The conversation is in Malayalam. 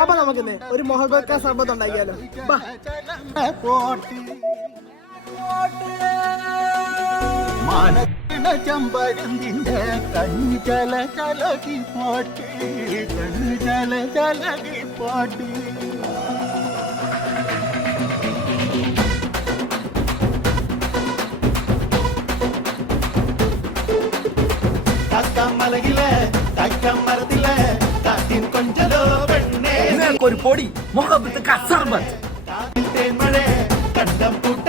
അപ്പൊ നമുക്കിന്ന് ഒരു മൊഹബക്ക സർബത്ത് ഉണ്ടാക്കിയാലോ. ചമ്പരന്തിന്റെ കണ്ണുചല ചലകി പാട്ട്, കണ്ണുചല ചലകി പാട്ട്. മലകിലെ തക്കം മരത്തിലെ കാറ്റിൻ കൊഞ്ചലോ പെണ്ണേ ഒരു പൊടി മുഖത്ത് കസർബത്ത് തേന്മഴ കണ്ടം കൂട്ട